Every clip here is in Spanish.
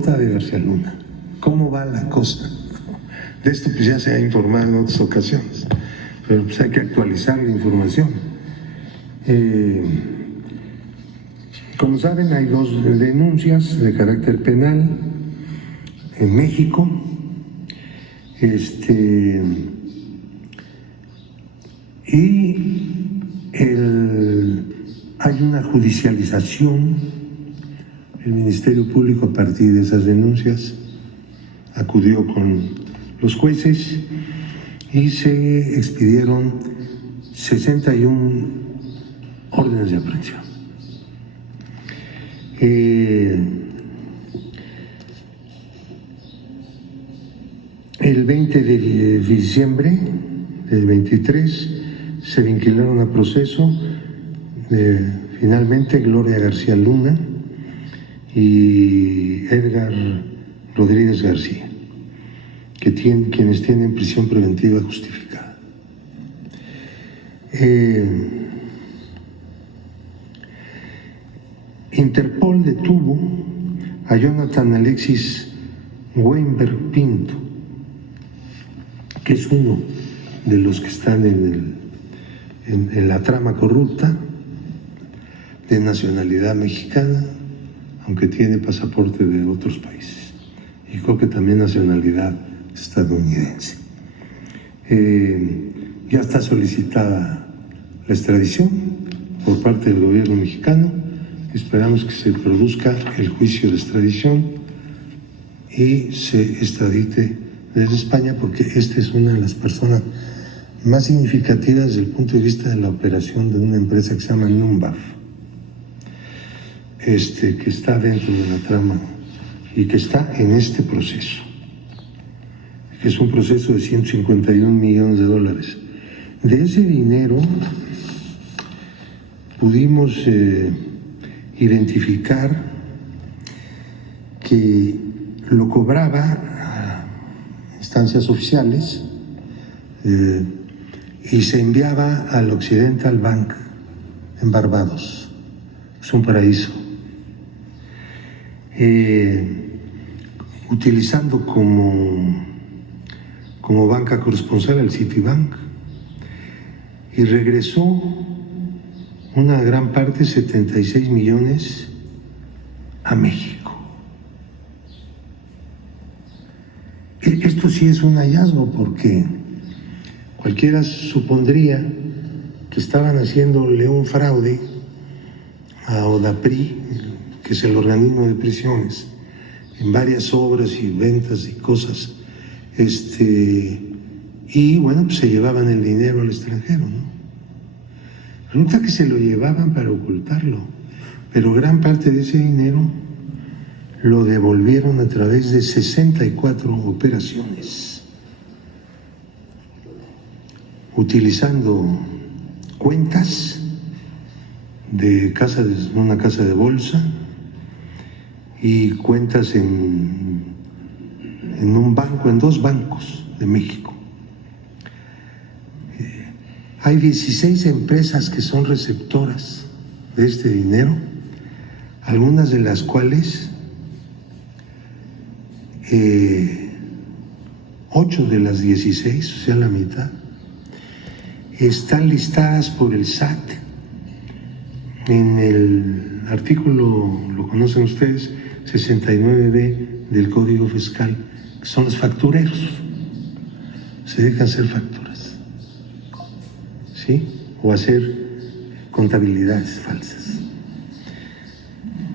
De García Luna, ¿cómo va la cosa? De esto pues ya se ha informado en otras ocasiones, pero pues hay que actualizar la información. Como saben, hay 2 denuncias de carácter penal en México. Hay una judicialización. El Ministerio Público, a partir de esas denuncias, acudió con los jueces y se expidieron 61 órdenes de aprehensión. El 20 de diciembre del 23 se vincularon a proceso finalmente Gloria García Luna y Edgar Rodríguez García, quienes tienen prisión preventiva justificada. Interpol detuvo a Jonathan Alexis Weinberg Pinto, que es uno de los que están en la trama corrupta, de nacionalidad mexicana, aunque tiene pasaporte de otros países, y creo que también nacionalidad estadounidense. Ya está solicitada la extradición por parte del gobierno mexicano. Esperamos que se produzca el juicio de extradición y se extradite desde España, porque esta es una de las personas más significativas desde el punto de vista de la operación de una empresa que se llama Numbaf, que está dentro de la trama y que está en este proceso, que es un proceso de 151 millones de dólares. De ese dinero pudimos identificar que lo cobraba a instancias oficiales y se enviaba al Occidental Bank en Barbados. Es un paraíso. Utilizando como banca corresponsal al Citibank, y regresó una gran parte, 76 millones, a México. Esto sí es un hallazgo, porque cualquiera supondría que estaban haciéndole un fraude a ODAPRI, que es el organismo de prisiones, en varias obras y ventas y cosas, y bueno, pues se llevaban el dinero al extranjero, ¿no? Resulta que se lo llevaban para ocultarlo, pero gran parte de ese dinero lo devolvieron a través de 64 operaciones, utilizando cuentas de una casa de bolsa y cuentas en un banco, en 2 bancos de México. Hay 16 empresas que son receptoras de este dinero, algunas de las cuales 8 de las 16, o sea, la mitad, están listadas por el SAT en el artículo, lo conocen ustedes, 69B del Código Fiscal, que son los factureros. Se dejan hacer facturas, ¿sí? O hacer contabilidades falsas.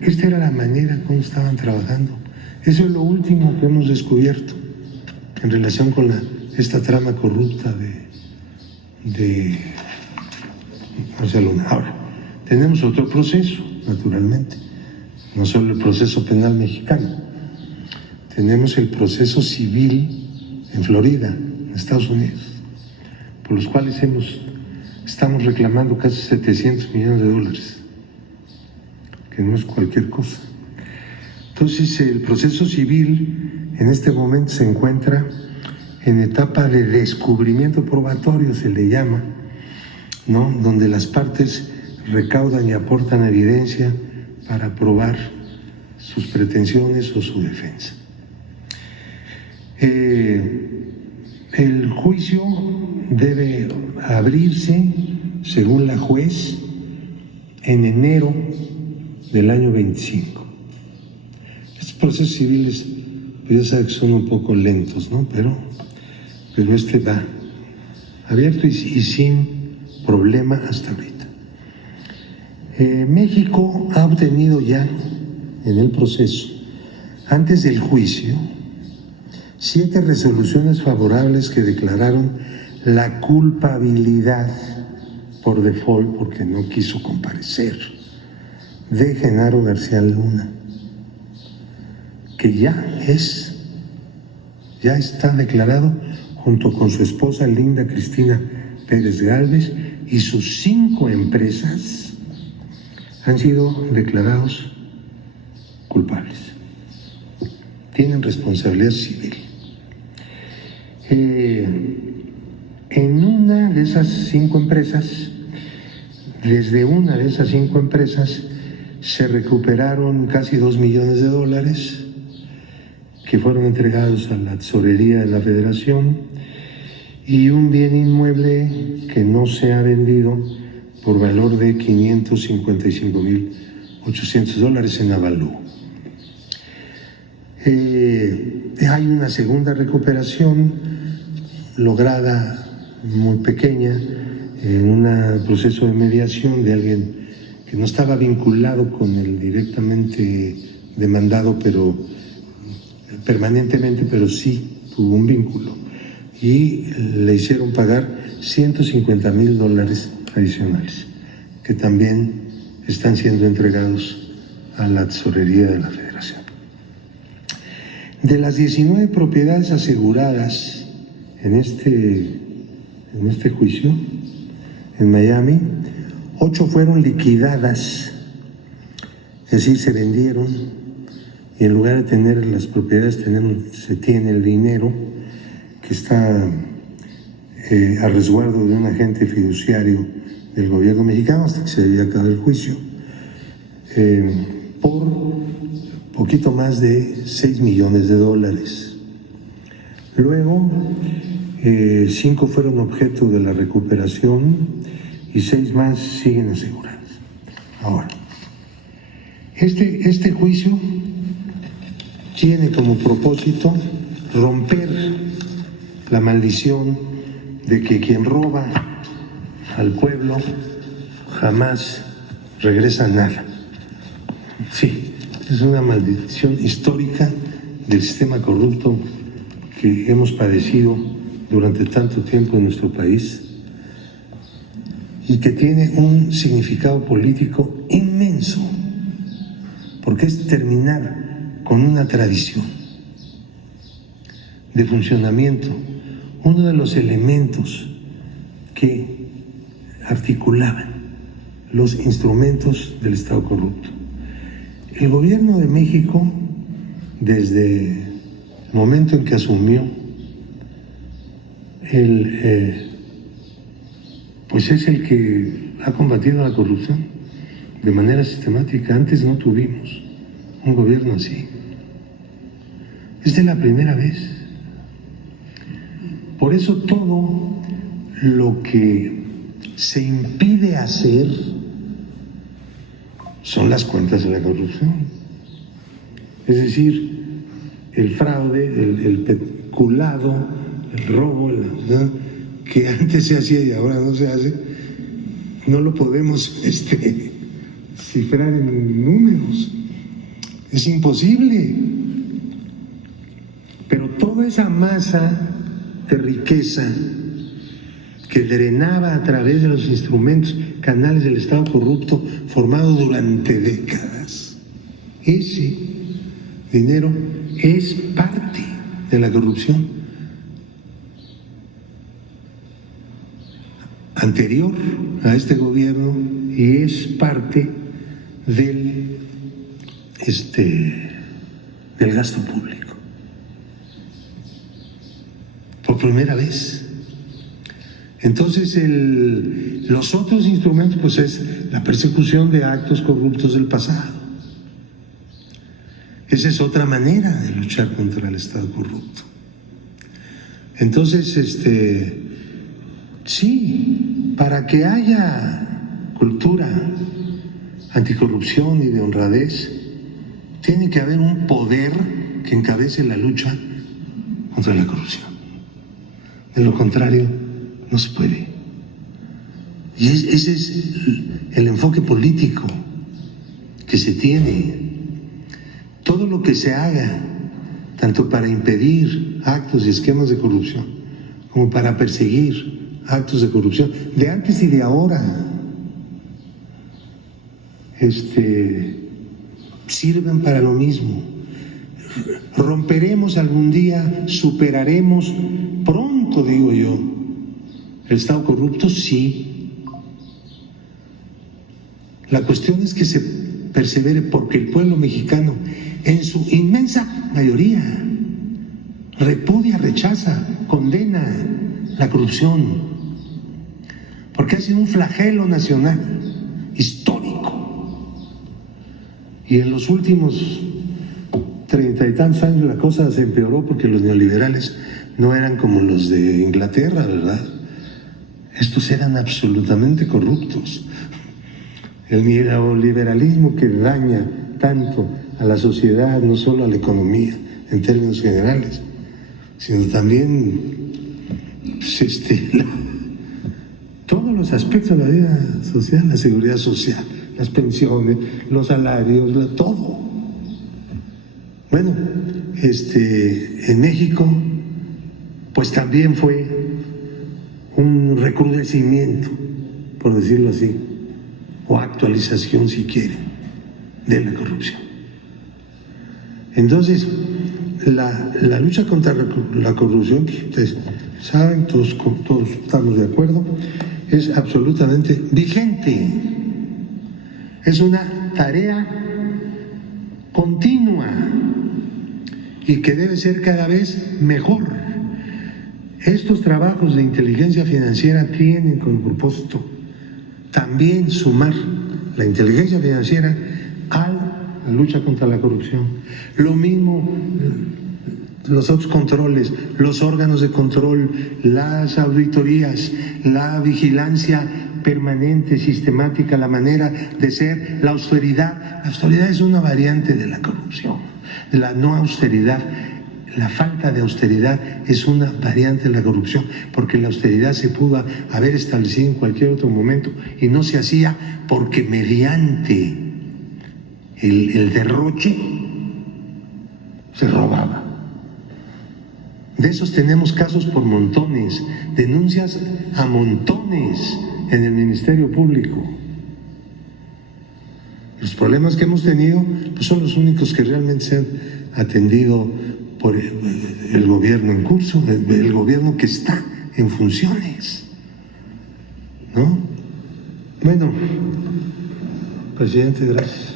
Esta era la manera como estaban trabajando. Eso es lo último que hemos descubierto en relación con esta trama corrupta de García Luna. Ahora, tenemos otro proceso, naturalmente, no solo el proceso penal mexicano, tenemos el proceso civil en Florida, en Estados Unidos, por los cuales estamos reclamando casi 700 millones de dólares, que no es cualquier cosa. Entonces, el proceso civil en este momento se encuentra en etapa de descubrimiento probatorio, se le llama, ¿no? Donde las partes recaudan y aportan evidencia para probar sus pretensiones o su defensa. El juicio debe abrirse, según la juez, en enero del año 25. Estos procesos civiles, pues ya sabe que son un poco lentos, ¿no? Pero este va abierto y sin problema hasta ahorita. México ha obtenido ya en el proceso, antes del juicio, 7 resoluciones favorables que declararon la culpabilidad por default, porque no quiso comparecer, de Genaro García Luna, que ya está declarado junto con su esposa Linda Cristina Pérez Gálvez y sus 5 empresas han sido declarados culpables. Tienen responsabilidad civil. En una de esas 5 empresas, desde una de esas 5 empresas, se recuperaron casi $2 millones que fueron entregados a la tesorería de la Federación y un bien inmueble que no se ha vendido por valor de $555,800 en avalúo. Hay una segunda recuperación lograda muy pequeña en un proceso de mediación de alguien que no estaba vinculado con el directamente demandado, pero permanentemente, pero sí tuvo un vínculo, y le hicieron pagar $150,000 adicionales, que también están siendo entregados a la tesorería de la Federación. De las 19 propiedades aseguradas en este juicio en Miami, 8 fueron liquidadas, es decir, se vendieron, y en lugar de tener las propiedades se tiene el dinero que está a resguardo de un agente fiduciario del gobierno mexicano hasta que se había acabado el juicio, por poquito más de $6 millones. Luego, 5 fueron objeto de la recuperación y 6 más siguen aseguradas. Ahora, este juicio tiene como propósito romper la maldición de que quien roba al pueblo jamás regresa nada. Sí, es una maldición histórica del sistema corrupto que hemos padecido durante tanto tiempo en nuestro país y que tiene un significado político inmenso, porque es terminar con una tradición de funcionamiento, uno de los elementos que articulaban los instrumentos del Estado corrupto. El gobierno de México, desde el momento en que asumió, pues es el que ha combatido la corrupción de manera sistemática. Antes no tuvimos un gobierno así. Esta es la primera vez. Por eso todo lo que se impide hacer son las cuentas de la corrupción. Es decir, el fraude, el peculado, el robo, que antes se hacía y ahora no se hace, no lo podemos cifrar en números. Es imposible. Pero toda esa masa de riqueza que drenaba a través de los instrumentos, canales del Estado corrupto formado durante décadas, ese dinero es parte de la corrupción anterior a este gobierno y es parte del gasto público. Por primera vez. Entonces, los otros instrumentos, pues es la persecución de actos corruptos del pasado. Esa es otra manera de luchar contra el Estado corrupto. Entonces, sí, para que haya cultura anticorrupción y de honradez, tiene que haber un poder que encabece la lucha contra la corrupción. De lo contrario, no se puede. Y ese es el enfoque político que se tiene. Todo lo que se haga, tanto para impedir actos y esquemas de corrupción, como para perseguir actos de corrupción, de antes y de ahora, sirven para lo mismo. Romperemos algún día, superaremos pronto, digo yo, el Estado corrupto, sí. La cuestión es que se persevere porque el pueblo mexicano, en su inmensa mayoría, repudia, rechaza, condena la corrupción, porque ha sido un flagelo nacional, histórico. Y en los últimos 30 y tantos años la cosa se empeoró porque los neoliberales no eran como los de Inglaterra, ¿verdad? Estos eran absolutamente corruptos. El neoliberalismo que daña tanto a la sociedad, no solo a la economía en términos generales, sino también todos los aspectos de la vida social, la seguridad social, las pensiones, los salarios, todo. Bueno, en México, pues también fue un recrudecimiento, por decirlo así, o actualización, si quieren, de la corrupción. Entonces, la lucha contra la corrupción, que ustedes saben, todos estamos de acuerdo, es absolutamente vigente. Es una tarea continua y que debe ser cada vez mejor. Estos trabajos de inteligencia financiera tienen como propósito también sumar la inteligencia financiera a la lucha contra la corrupción. Lo mismo los otros controles, los órganos de control, las auditorías, la vigilancia permanente, sistemática, la manera de ser, la austeridad. La austeridad es una variante de la corrupción, de la no austeridad. La falta de austeridad es una variante de la corrupción, porque la austeridad se pudo haber establecido en cualquier otro momento y no se hacía porque mediante el derroche se robaba. De esos tenemos casos por montones, denuncias a montones en el Ministerio Público. Los problemas que hemos tenido pues son los únicos que realmente se han atendido por el gobierno en curso, el gobierno que está en funciones, ¿no? Bueno, presidente, gracias.